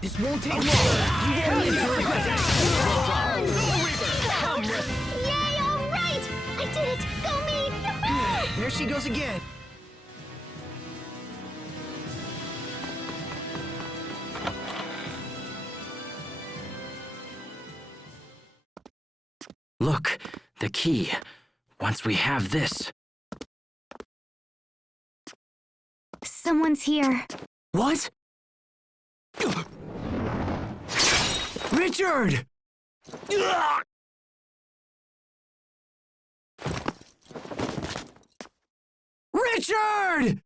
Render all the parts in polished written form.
This won't take long. You won't need to regret it. Yay, all right! I did it! Go me! There she goes again. Look, the key. Once we have this... Someone's here. What? Richard! Richard!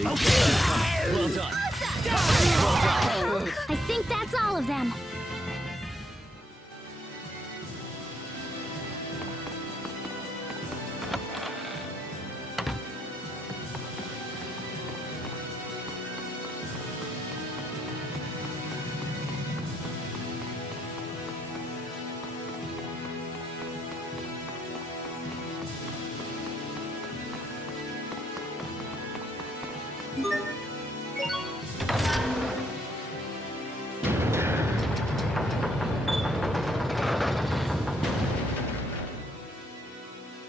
Well done. I think that's all of them.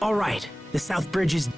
All right, the South Bridge is...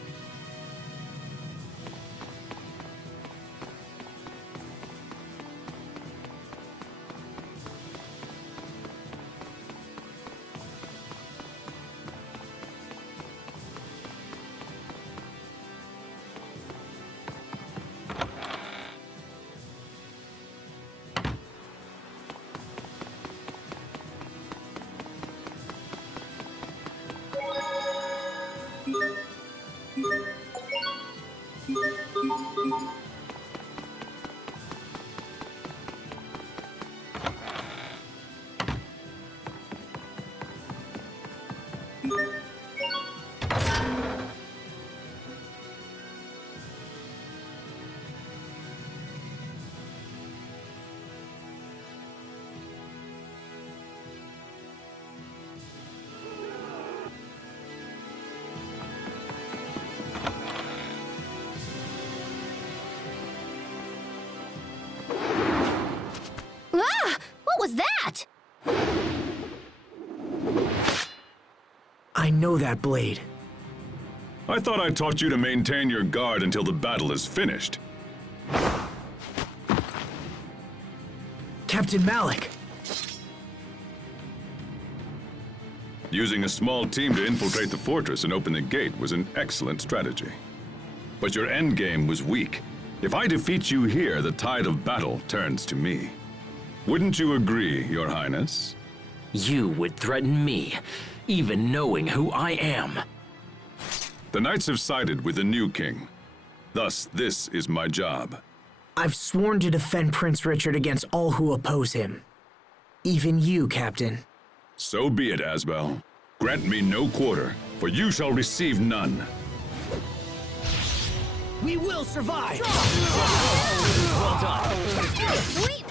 Ah! What was that? I know that blade. I thought I taught you to maintain your guard until the battle is finished. Captain Malik. Using a small team to infiltrate the fortress and open the gate was an excellent strategy. But your endgame was weak. If I defeat you here, the tide of battle turns to me. Wouldn't you agree, Your Highness? You would threaten me, even knowing who I am. The knights have sided with the new king. Thus, this is my job. I've sworn to defend Prince Richard against all who oppose him. Even you, Captain. So be it, Asbel. Grant me no quarter, for you shall receive none. We will survive! Well done. Sweet!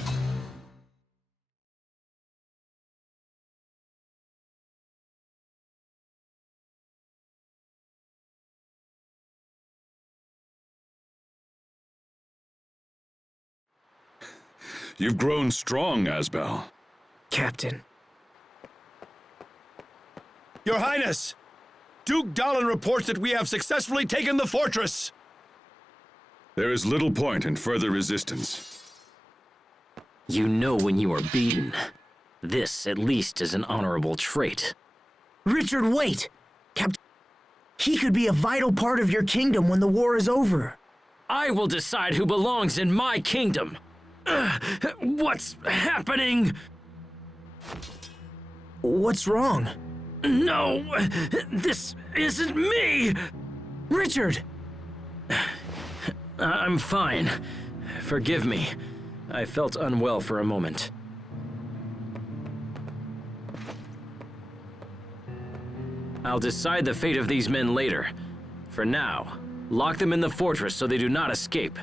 You've grown strong, Asbel. Captain. Your Highness! Duke Dallin reports that we have successfully taken the fortress! There is little point in further resistance. You know when you are beaten. This, at least, is an honorable trait. Richard, wait! Captain, he could be a vital part of your kingdom when the war is over. I will decide who belongs in my kingdom. What's happening? What's wrong? No, this isn't me! Richard! I'm fine. Forgive me. I felt unwell for a moment. I'll decide the fate of these men later. For now, lock them in the fortress so they do not escape.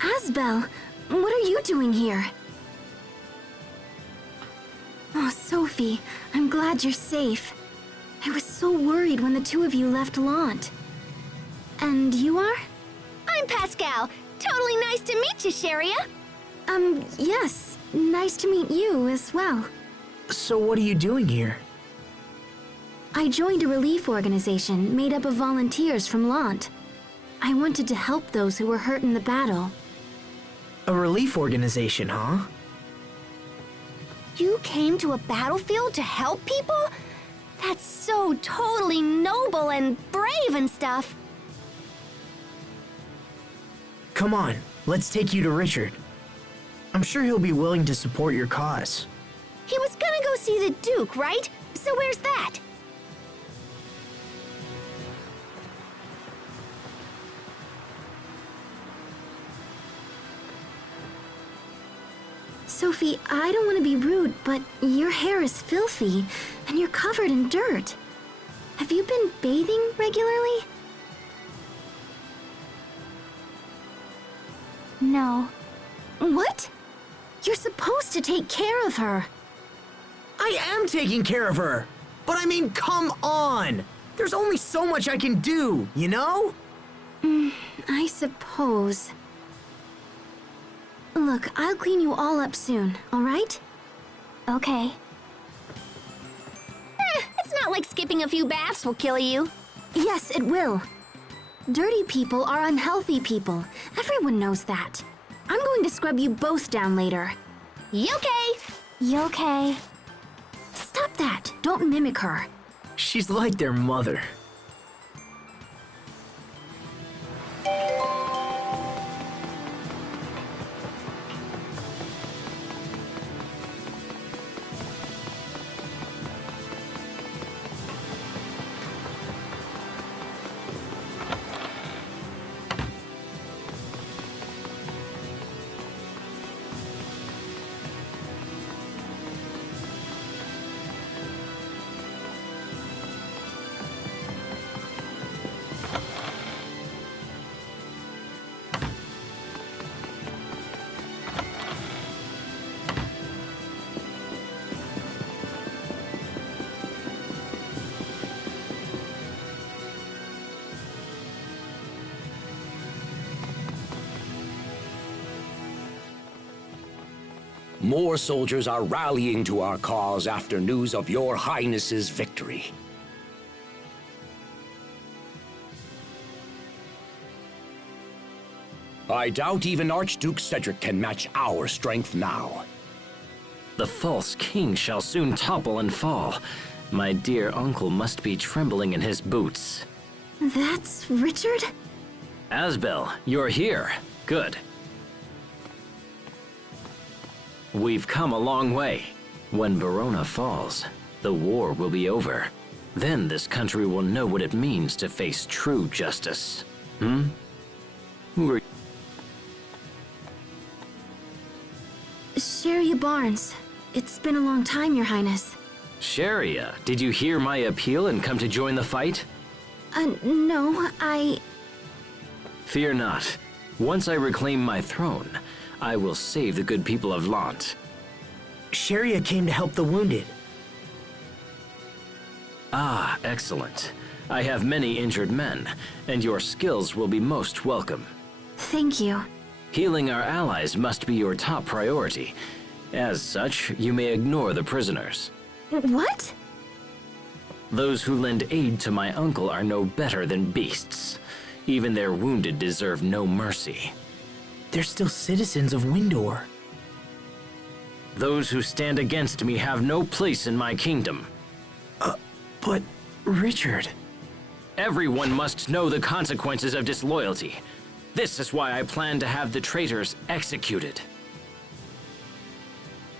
Asbel, what are you doing here? Oh, Sophie, I'm glad you're safe. I was so worried when the two of you left Lant. And you are? I'm Pascal. Totally nice to meet you, Sharia. Yes. Nice to meet you as well. So what are you doing here? I joined a relief organization made up of volunteers from Lant. I wanted to help those who were hurt in the battle. A relief organization, huh? You came to a battlefield to help people? That's so totally noble and brave and stuff. Come on, let's take you to Richard. I'm sure he'll be willing to support your cause. He was gonna go see the Duke, right? So where's that? Sophie, I don't want to be rude, but your hair is filthy, and you're covered in dirt. Have you been bathing regularly? No. What? You're supposed to take care of her. I am taking care of her! But I mean, come on! There's only so much I can do, you know? I suppose. Look, I'll clean you all up soon, all right? Okay. It's not like skipping a few baths will kill you. Yes, it will. Dirty people are unhealthy people. Everyone knows that. I'm going to scrub you both down later. You okay? You okay? Stop that. Don't mimic her. She's like their mother. More soldiers are rallying to our cause after news of your Highness's victory. I doubt even Archduke Cedric can match our strength now. The false king shall soon topple and fall. My dear uncle must be trembling in his boots. That's Richard? Asbel, you're here. Good. We've come a long way. When Verona falls, the war will be over. Then this country will know what it means to face true justice. Who are Sharia Barnes. It's been a long time, Your Highness. Sharia, did you hear my appeal and come to join the fight? No, Fear not. Once I reclaim my throne, I will save the good people of Lant. Sharia came to help the wounded. Ah, excellent. I have many injured men, and your skills will be most welcome. Thank you. Healing our allies must be your top priority. As such, you may ignore the prisoners. What? Those who lend aid to my uncle are no better than beasts. Even their wounded deserve no mercy. They're still citizens of Windor. Those who stand against me have no place in my kingdom. But, Richard... Everyone must know the consequences of disloyalty. This is why I plan to have the traitors executed.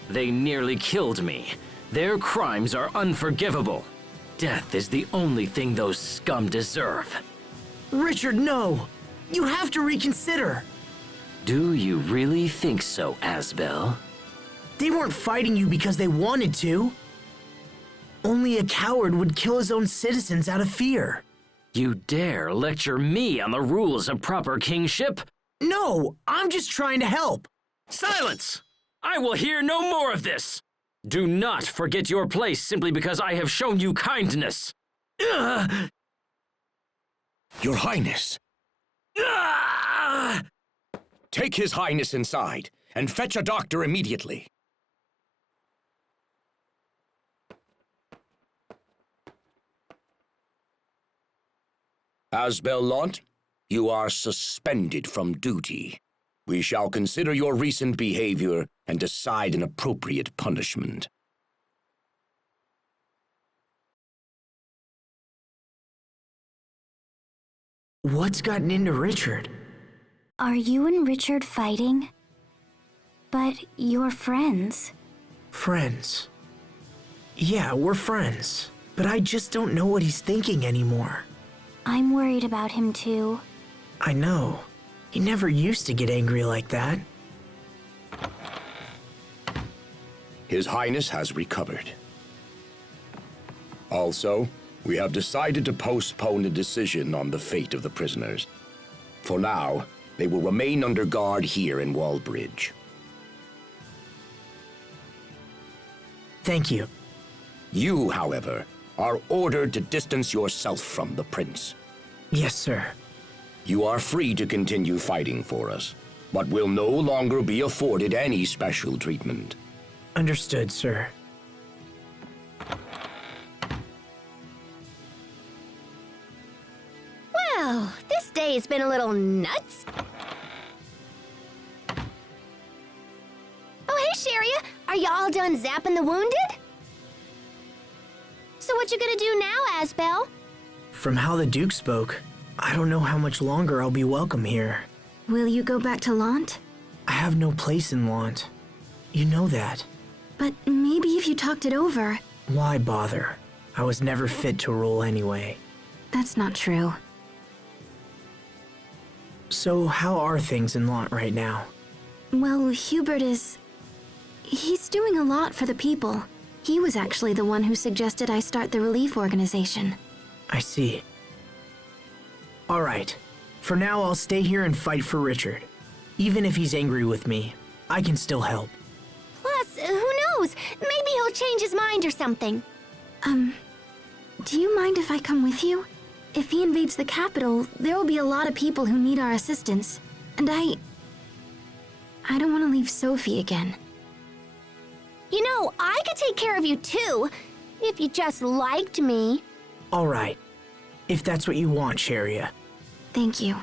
They nearly killed me. Their crimes are unforgivable. Death is the only thing those scum deserve. Richard, no! You have to reconsider! Do you really think so, Asbel? They weren't fighting you because they wanted to. Only a coward would kill his own citizens out of fear. You dare lecture me on the rules of proper kingship? No, I'm just trying to help. Silence! I will hear no more of this! Do not forget your place simply because I have shown you kindness! Ugh! Your Highness, Ah! take His Highness inside and fetch a doctor immediately. Asbel Lant, you are suspended from duty. We shall consider your recent behavior and decide an appropriate punishment. What's gotten into Richard? Are you and Richard fighting? But you're friends. Friends. Yeah, we're friends. But I just don't know what he's thinking anymore. I'm worried about him too. I know. He never used to get angry like that. His Highness has recovered. Also, we have decided to postpone a decision on the fate of the prisoners. For now, they will remain under guard here in Wallbridge. Thank you. You, however, are ordered to distance yourself from the prince. Yes, sir. You are free to continue fighting for us, but will no longer be afforded any special treatment. Understood, sir. Well, this day has been a little nuts. Oh, hey, Sharia. Are you all done zapping the wounded? So what you gonna do now, Asbel? From how the Duke spoke, I don't know how much longer I'll be welcome here. Will you go back to Lant? I have no place in Lant. You know that. But maybe if you talked it over. Why bother? I was never fit to rule anyway. That's not true. So how are things in Lant right now? Well, Hubert is... He's doing a lot for the people. He was actually the one who suggested I start the relief organization. I see. All right. For now, I'll stay here and fight for Richard. Even if he's angry with me, I can still help. Plus, who knows? Maybe he'll change his mind or something. Do you mind if I come with you? If he invades the capital, there will be a lot of people who need our assistance. And I don't want to leave Sophie again. You know, I could take care of you too, if you just liked me. All right. If that's what you want, Sharia. Thank you.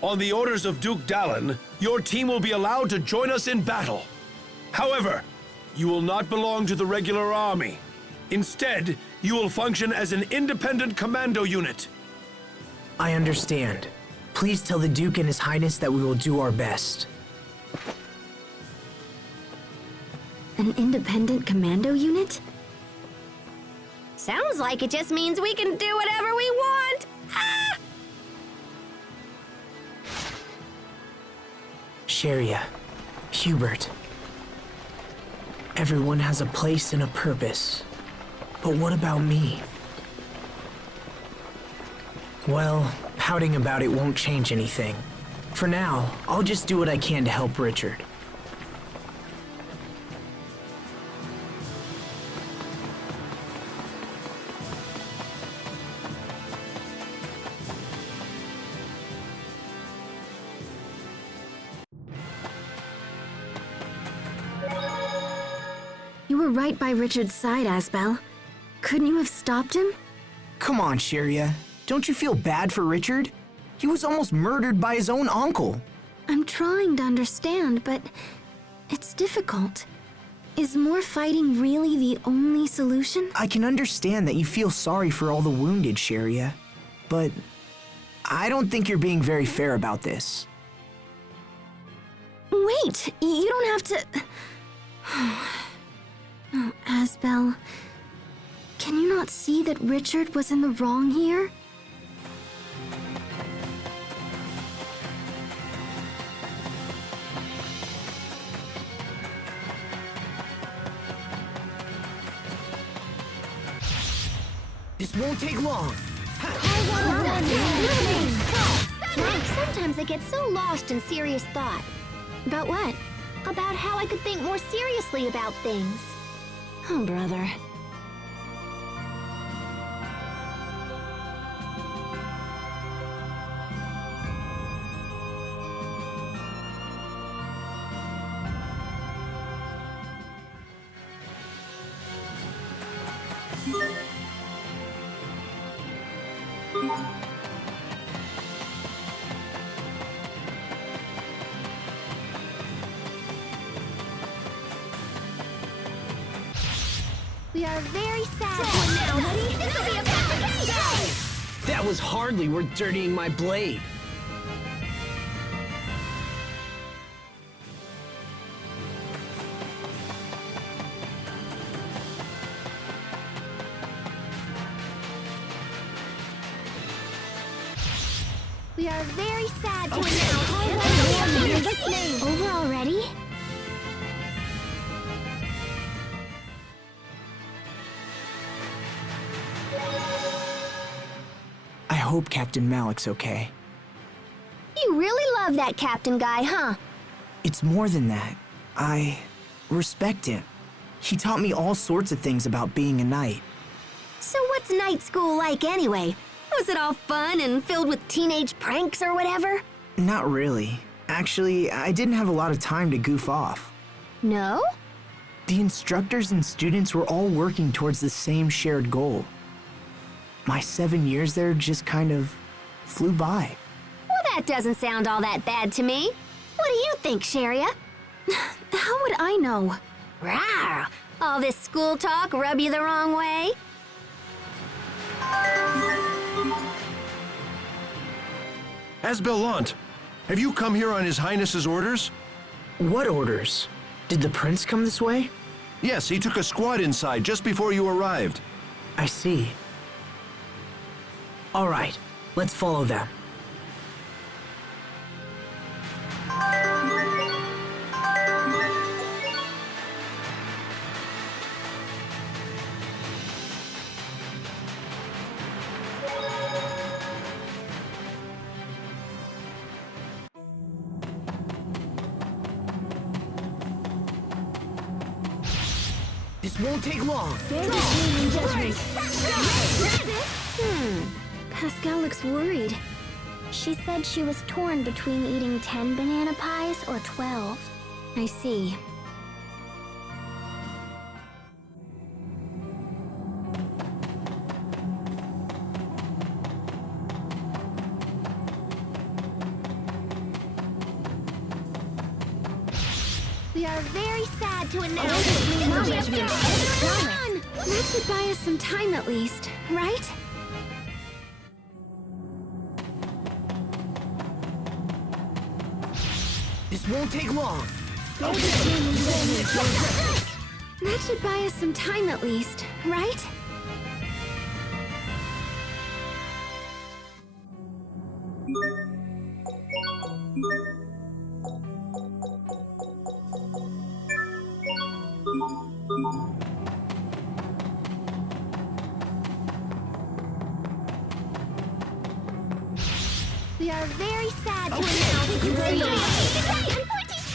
On the orders of Duke Dallin, your team will be allowed to join us in battle. However, you will not belong to the regular army. Instead, you will function as an independent commando unit. I understand. Please tell the Duke and His Highness that we will do our best. An independent commando unit? Sounds like it just means we can do whatever we want. Ah! Sharia, Hubert. Everyone has a place and a purpose. But what about me? Well, pouting about it won't change anything. For now, I'll just do what I can to help Richard. You were right by Richard's side, Asbel. Couldn't you have stopped him? Come on, Sharia. Don't you feel bad for Richard? He was almost murdered by his own uncle. I'm trying to understand, but it's difficult. Is more fighting really the only solution? I can understand that you feel sorry for all the wounded, Sharia. But I don't think you're being very fair about this. Wait, you don't have to... Oh, Asbel, can you not see that Richard was in the wrong here? This won't take long. Sometimes I get so lost in serious thought. About what? About how I could think more seriously about things. Oh, brother. We are very sad to announce this will be a publication! That was hardly worth dirtying my blade. We are very sad to announce this name. Over already? I hope Captain Malik's okay. You really love that captain guy, huh? It's more than that. I respect him. He taught me all sorts of things about being a knight. So what's night school like anyway? Was it all fun and filled with teenage pranks or whatever? Not really. Actually, I didn't have a lot of time to goof off. No? The instructors and students were all working towards the same shared goal. My 7 years there just kind of flew by. Well, that doesn't sound all that bad to me. What do you think, Sharia? How would I know? Rawr! All this school talk rub you the wrong way? Asbel Lant, have you come here on His Highness's orders? What orders? Did the prince come this way? Yes, he took a squad inside just before you arrived. I see. All right, let's follow them. This won't take long. Pascal looks worried. She said she was torn between eating 10 banana pies or 12. I see. We are very sad to announce That should buy us some time at least, right? This won't take long. That should buy us some time at least, right? We are very sad to announce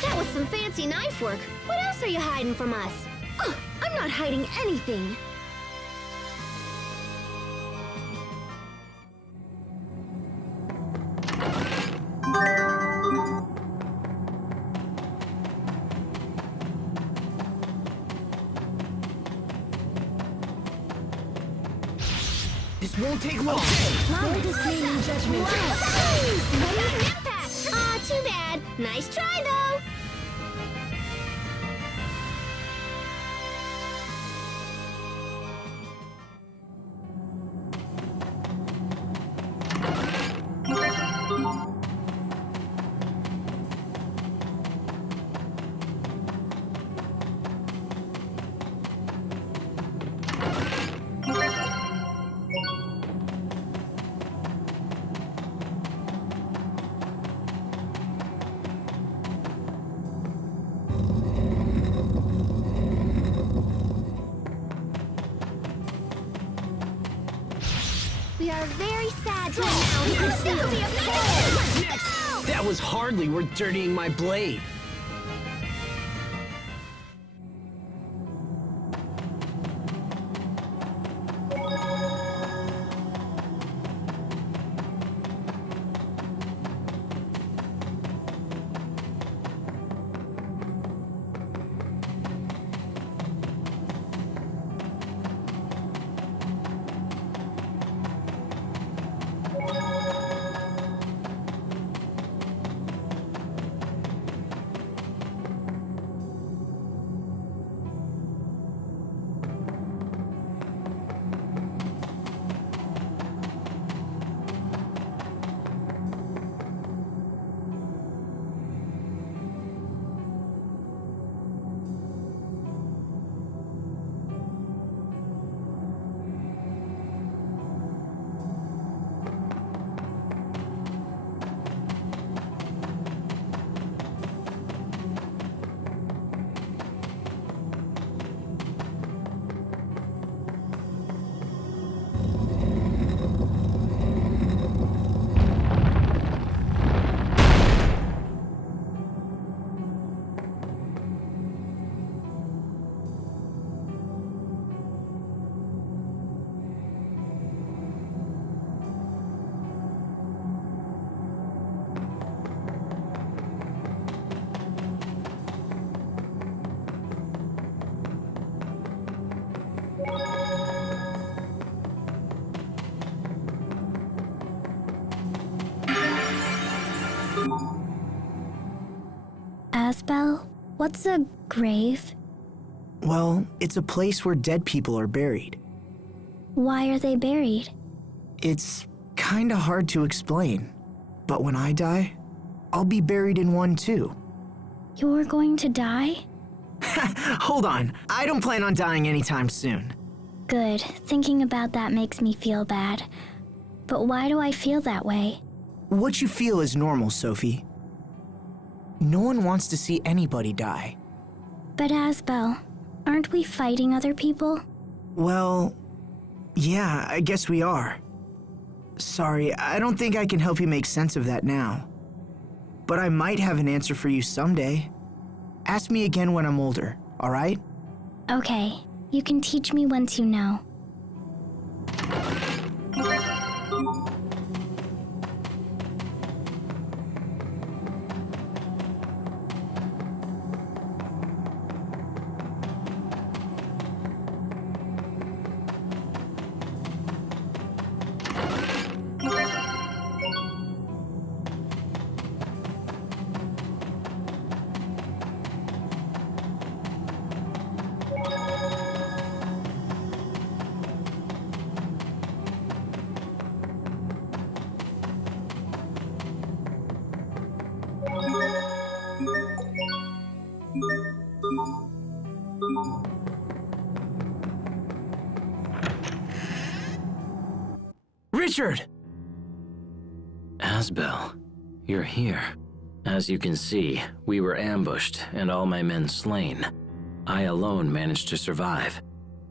that was some fancy knife work. What else are you hiding from us? Oh, I'm not hiding anything. This won't take long. Aw, too bad. Nice try, though. We are very sad to announce That was hardly worth dirtying my blade. Asbel, what's a grave? Well, it's a place where dead people are buried. Why are they buried? It's kinda hard to explain, but when I die, I'll be buried in one too. You're going to die? Hold on. I don't plan on dying anytime soon. Good. Thinking about that makes me feel bad. But why do I feel that way? What you feel is normal, Sophie. No one wants to see anybody die. But Asbel, aren't we fighting other people? Well, yeah, I guess we are. Sorry, I don't think I can help you make sense of that now. But I might have an answer for you someday. Ask me again when I'm older, alright? Okay, you can teach me once you know. Richard! Asbel, you're here. As you can see, we were ambushed and all my men slain. I alone managed to survive.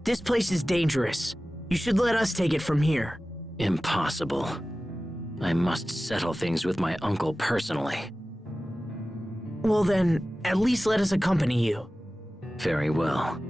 This place is dangerous. You should let us take it from here. Impossible. I must settle things with my uncle personally. Well then, at least let us accompany you. Very well.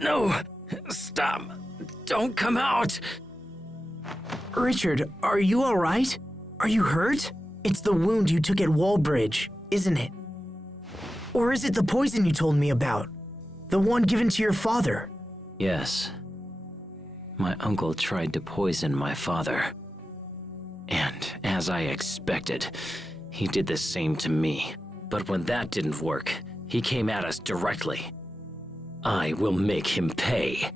No! Stop! Don't come out! Richard, are you alright? Are you hurt? It's the wound you took at Wallbridge, isn't it? Or is it the poison you told me about? The one given to your father? Yes. My uncle tried to poison my father. And, as I expected, he did the same to me. But when that didn't work, he came at us directly. I will make him pay.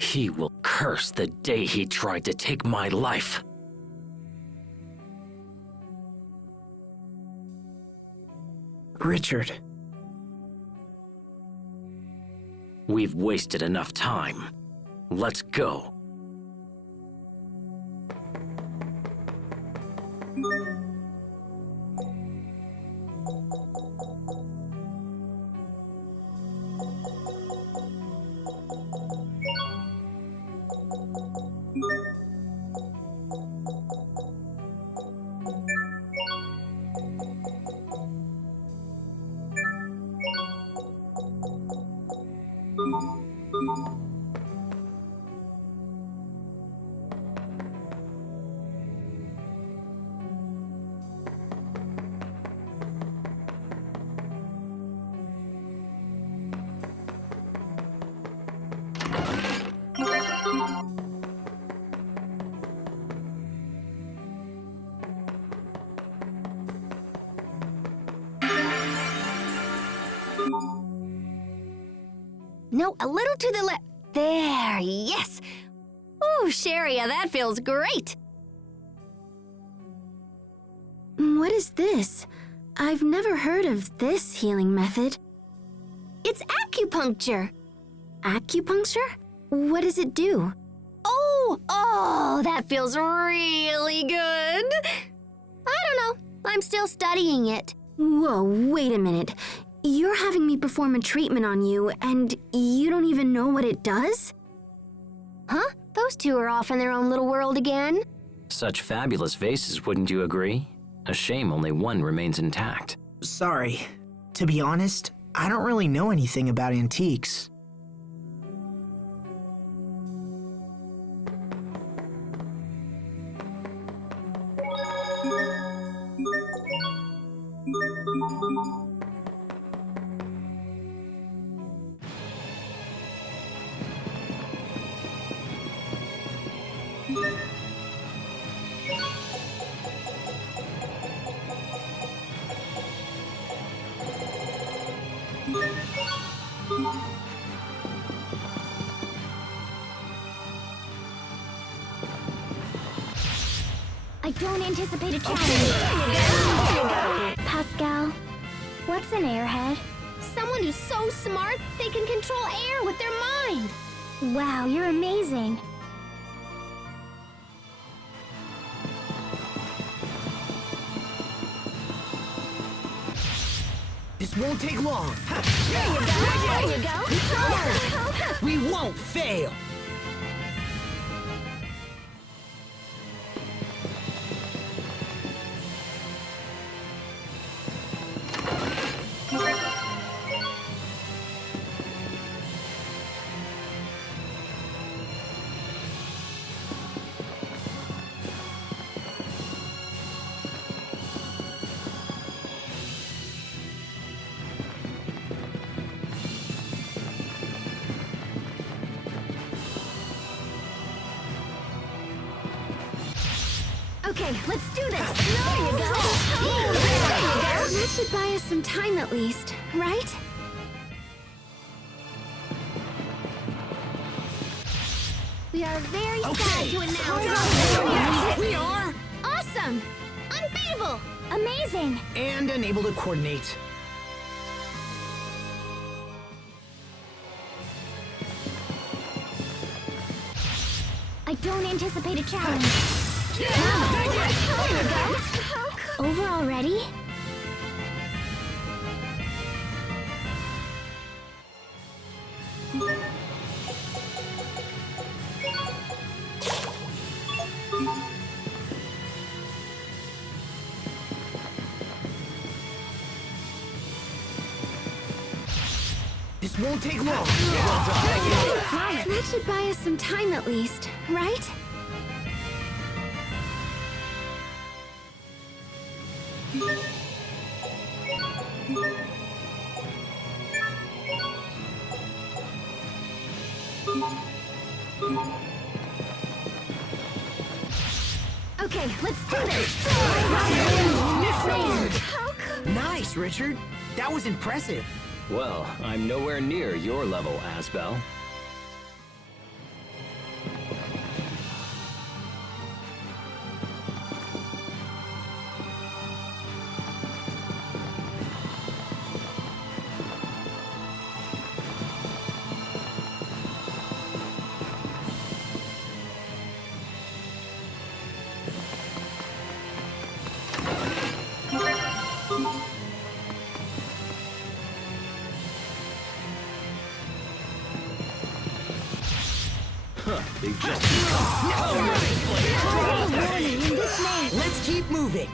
He will curse the day he tried to take my life. Richard. We've wasted enough time. Let's go. No, a little to the left. There, yes. Ooh, Sharia, that feels great. What is this? I've never heard of this healing method. It's acupuncture. Acupuncture? What does it do? Oh, that feels really good. I don't know. I'm still studying it. Whoa, wait a minute. You're having me perform a treatment on you, and you don't even know what it does? Huh? Those two are off in their own little world again. Such fabulous vases, wouldn't you agree? A shame only one remains intact. Sorry. To be honest, I don't really know anything about antiques. I don't anticipate a challenge. Pascal, what's an airhead? Someone who's so smart they can control air with their mind. Wow, you're amazing. This won't take long. There you go. We won't fail. Okay, let's do this! There you go! That should buy us some time at least, right? We are very sad to announce. We are. Awesome! Unbeatable! Amazing! And unable to coordinate. I don't anticipate a challenge. Over already? This won't take long. That should buy us some time at least, right? Okay, let's do this! Nice, Richard. That was impressive. Well, I'm nowhere near your level, Asbel. They just Let's keep moving.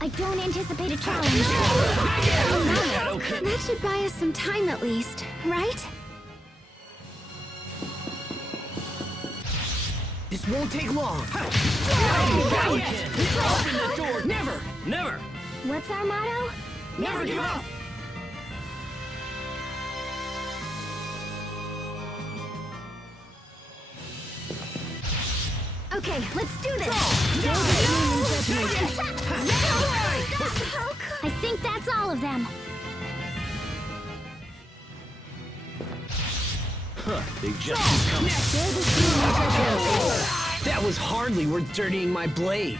I don't anticipate a challenge. That should buy us some time at least, right? This won't take long. Never. Never! What's our motto? Never give up. Okay, let's do this! all of them. Big Justice coming. That was hardly worth dirtying my blade.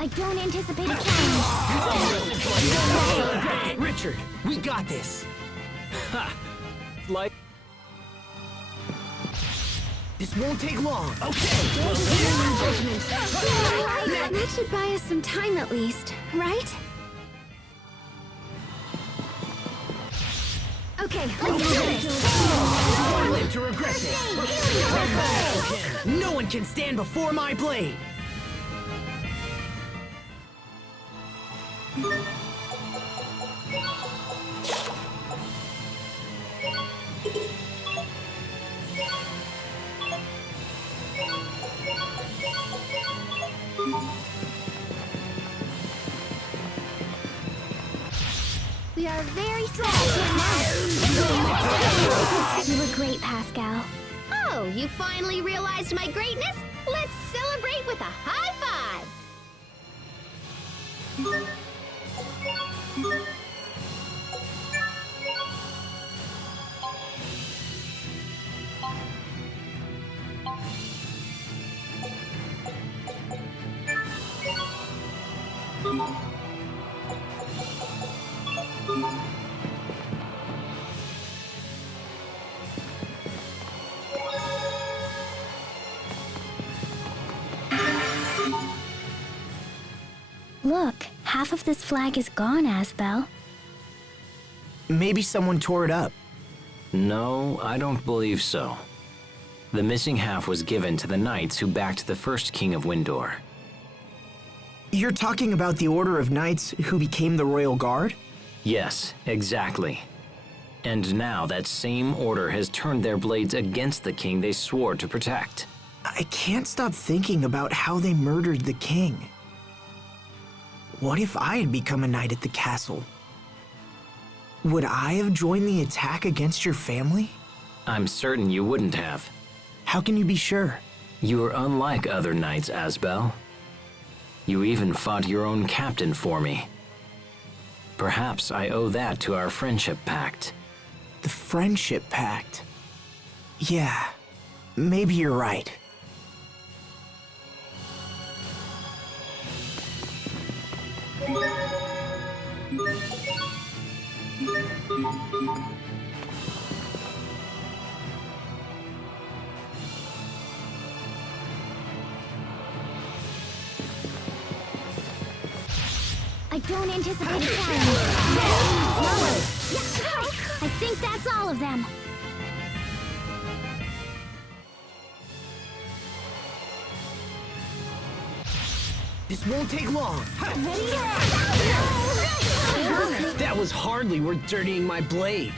I don't anticipate a challenge. Richard, we got this. Ha! Like. This won't take long. Okay. That should buy us some time at least, right? Okay, let's do this. Don't live to regret this. No one can stand before my blade. We are very sad. You were great, Pascal. Oh, you finally realized my greatness? Let's celebrate with a high five! Look, half of this flag is gone, Asbel. Maybe someone tore it up. No, I don't believe so. The missing half was given to the knights who backed the first king of Windor. You're talking about the Order of Knights who became the Royal Guard? Yes, exactly. And now that same order has turned their blades against the king they swore to protect. I can't stop thinking about how they murdered the king. What if I had become a knight at the castle? Would I have joined the attack against your family? I'm certain you wouldn't have. How can you be sure? You are unlike other knights, Asbel. You even fought your own captain for me. Perhaps I owe that to our friendship pact. The Friendship Pact. Yeah, maybe you're right. I don't anticipate a challenge. I think that's all of them. This won't take long. That was hardly worth dirtying my blade.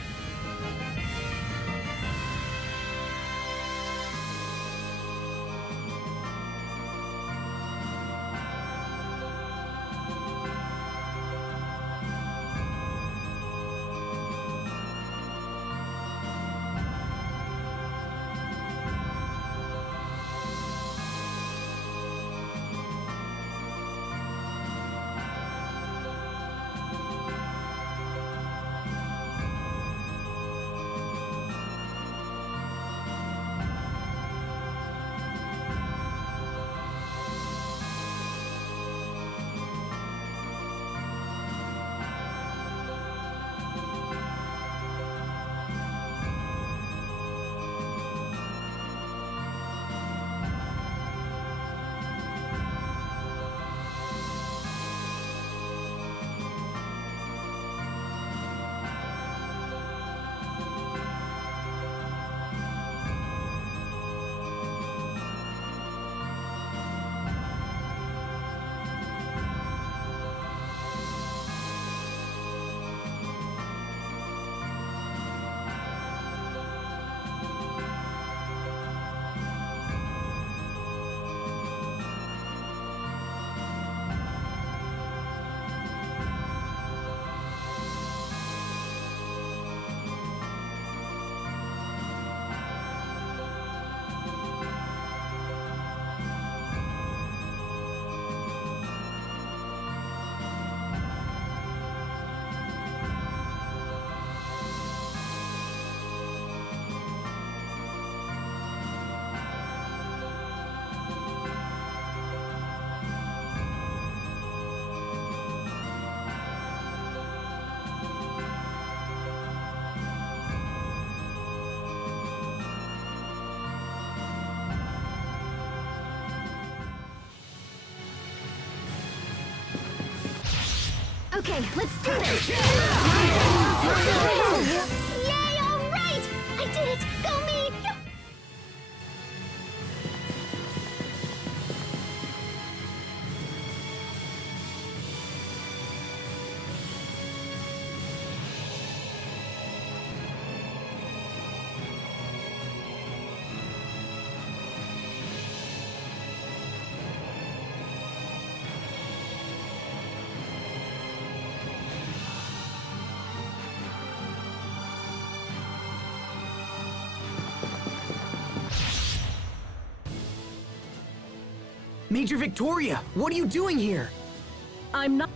Okay, let's do this! Yay, all right! I did it! Go me! Major Victoria, what are you doing here? I'm not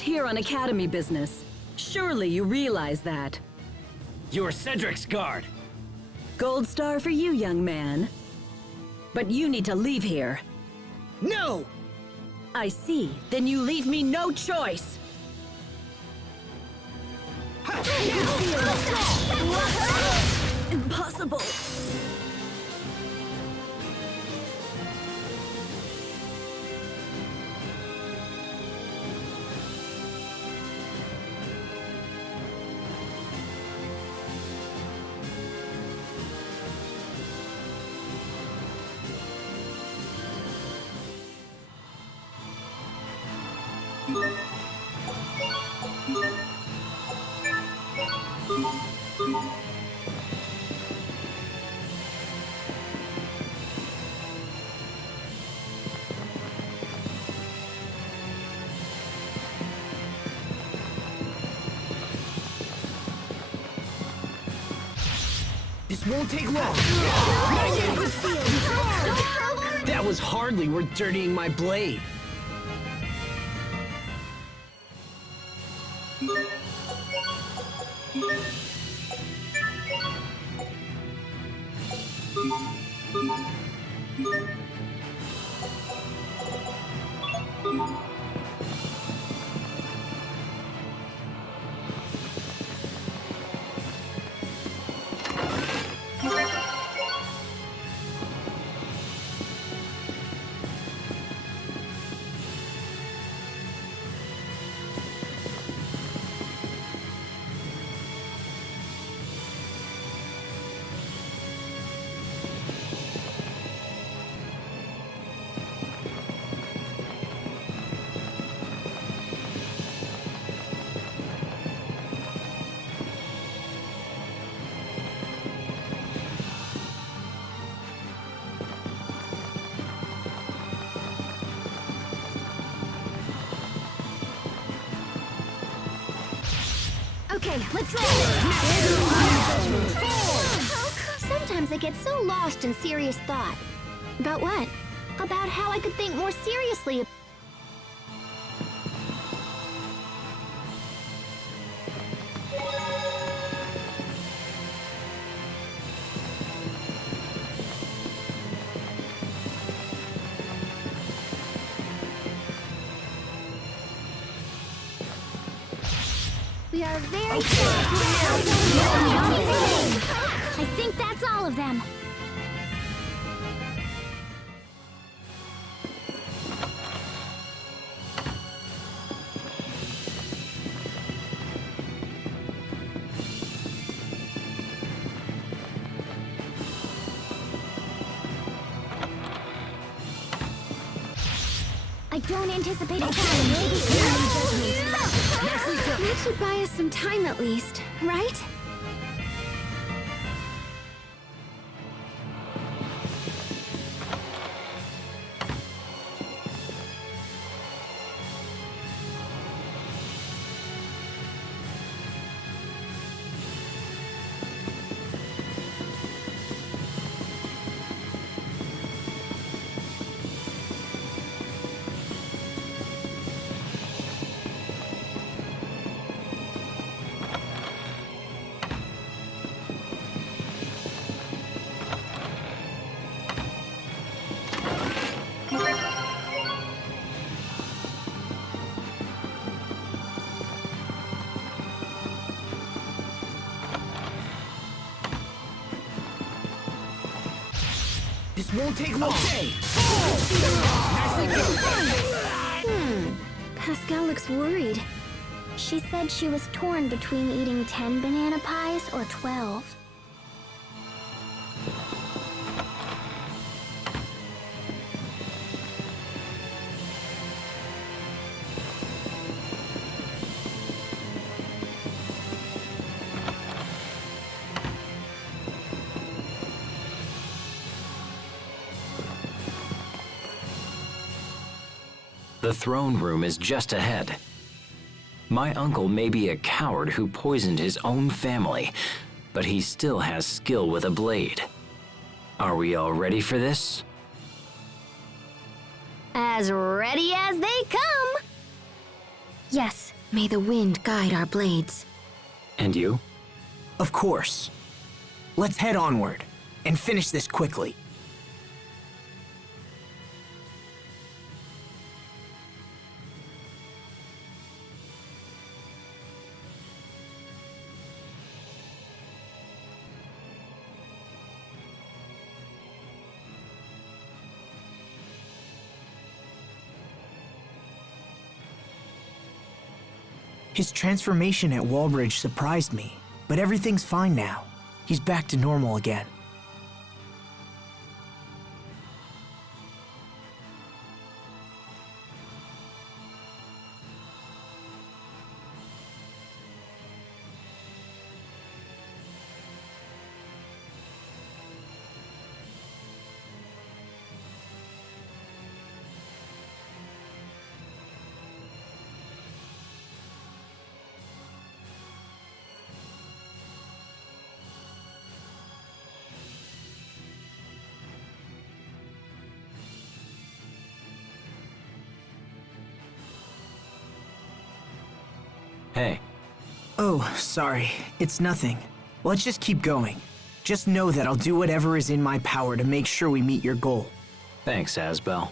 here on Academy business. Surely you realize that. You're Cedric's guard. Gold star for you, young man. But you need to leave here. No! I see. Then you leave me no choice. Impossible. This won't take long. That was hardly worth dirtying my blade. Okay, let's go! Sometimes I get so lost in serious thought. About what? About how I could think more seriously. We are very I think that's all of them. I don't anticipate a That should buy us some time at least, right? This won't take long. Okay. Pascal looks worried. She said she was torn between eating 10 banana pies or 12. The throne room is just ahead. My uncle may be a coward who poisoned his own family, but he still has skill with a blade. Are we all ready for this? As ready as they come. Yes. May the wind guide our blades. And you? Of course. Let's head onward and finish this quickly. His transformation at Wallbridge surprised me, but everything's fine now. He's back to normal again. Hey. Oh, sorry. It's nothing. Let's just keep going. Just know that I'll do whatever is in my power to make sure we meet your goal. Thanks, Asbel.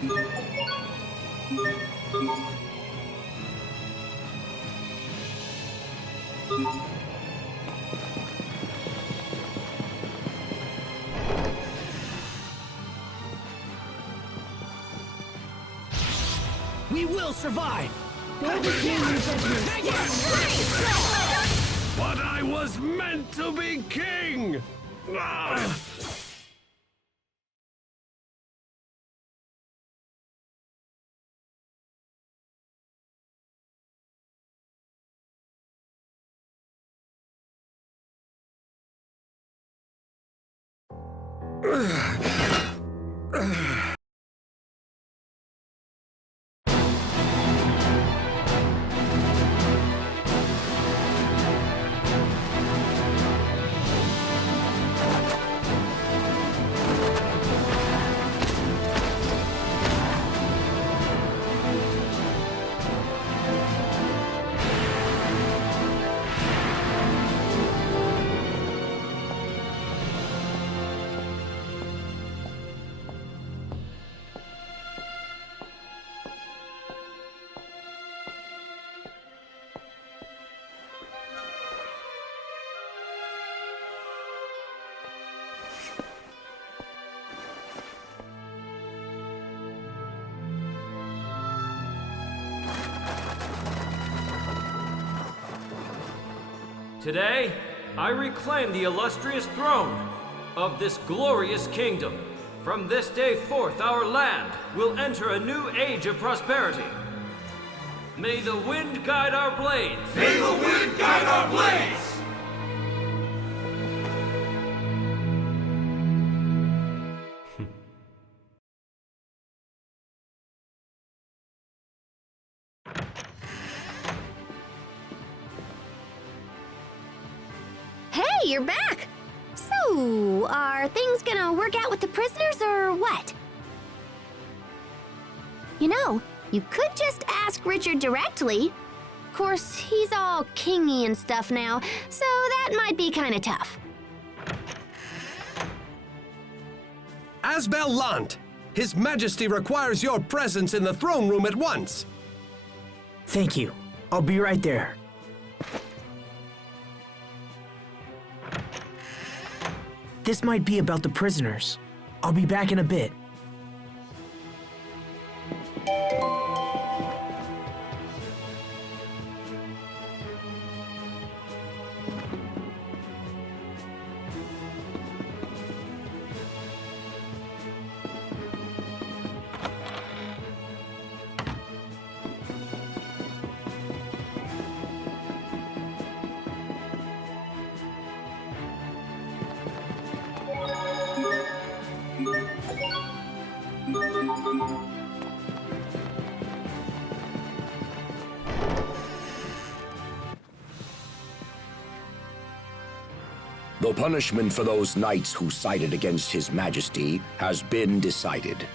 We will survive! But I was meant to be king! Today, I reclaim the illustrious throne of this glorious kingdom. From this day forth, our land will enter a new age of prosperity. May the wind guide our blades! May the wind guide our blades! Hey, you're back! So, are things gonna work out with the prisoners or what? You know, you could just ask Richard directly. Of course, he's all kingy and stuff now, so that might be kinda tough. Asbel Lant, His Majesty requires your presence in the throne room at once. Thank you. I'll be right there. This might be about the prisoners. I'll be back in a bit. The punishment for those knights who sided against His Majesty has been decided.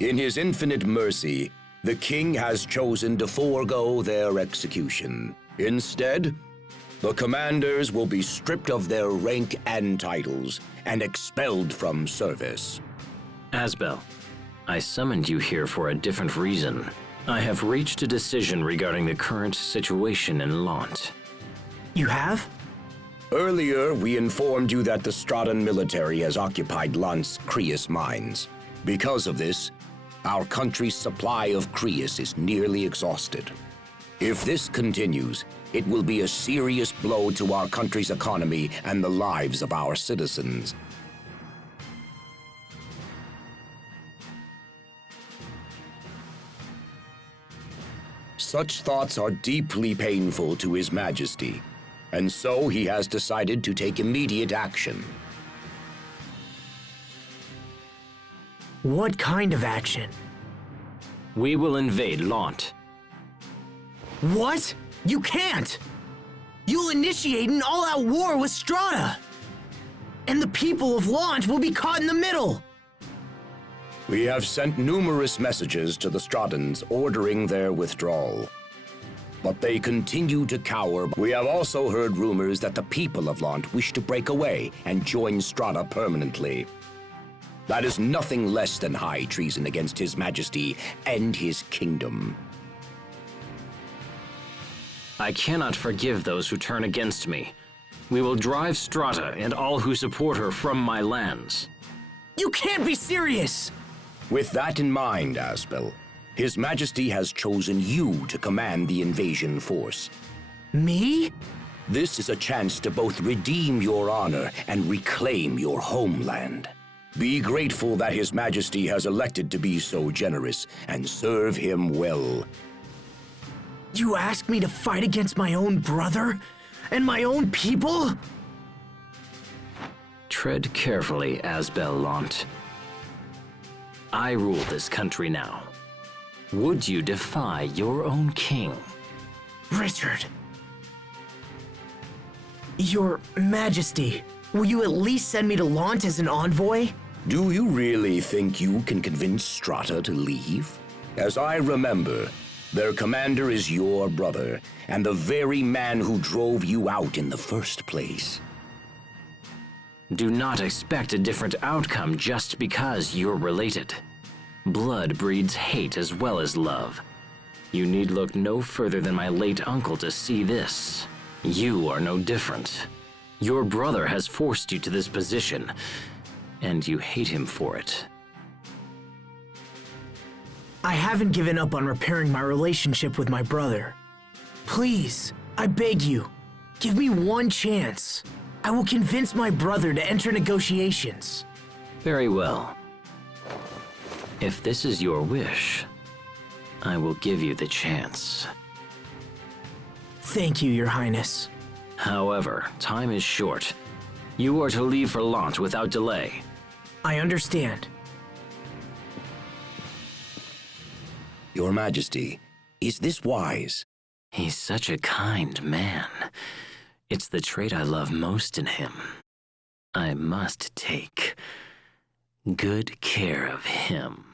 In his infinite mercy, the king has chosen to forego their execution. Instead, the commanders will be stripped of their rank and titles and expelled from service. Asbel, I summoned you here for a different reason. I have reached a decision regarding the current situation in Lant. You have? Earlier, we informed you that the Stradan military has occupied Lant's Creus mines. Because of this, our country's supply of Creus is nearly exhausted. If this continues, it will be a serious blow to our country's economy and the lives of our citizens. Such thoughts are deeply painful to His Majesty, and so he has decided to take immediate action. What kind of action? We will invade Lant. What? You can't! You'll initiate an all-out war with Strata! And the people of Lant will be caught in the middle! We have sent numerous messages to the Stratans ordering their withdrawal. But they continue to cower. We have also heard rumors that the people of Lant wish to break away and join Strata permanently. That is nothing less than high treason against His Majesty and his kingdom. I cannot forgive those who turn against me. We will drive Strata and all who support her from my lands. You can't be serious! With that in mind, Aspel, His Majesty has chosen you to command the invasion force. Me? This is a chance to both redeem your honor and reclaim your homeland. Be grateful that His Majesty has elected to be so generous and serve him well. You asked me to fight against my own brother? And my own people? Tread carefully, Asbel-Lant. I rule this country now. Would you defy your own king? Richard. Your Majesty, will you at least send me to Lant as an envoy? Do you really think you can convince Strata to leave? As I remember, their commander is your brother, and the very man who drove you out in the first place. Do not expect a different outcome just because you're related. Blood breeds hate as well as love. You need look no further than my late uncle to see this. You are no different. Your brother has forced you to this position, and you hate him for it. I haven't given up on repairing my relationship with my brother. Please, I beg you, give me one chance. I will convince my brother to enter negotiations. Very well. If this is your wish, I will give you the chance. Thank you, Your Highness. However, time is short. You are to leave for Lant without delay. I understand. Your Majesty, is this wise? He's such a kind man. It's the trait I love most in him. I must take good care of him.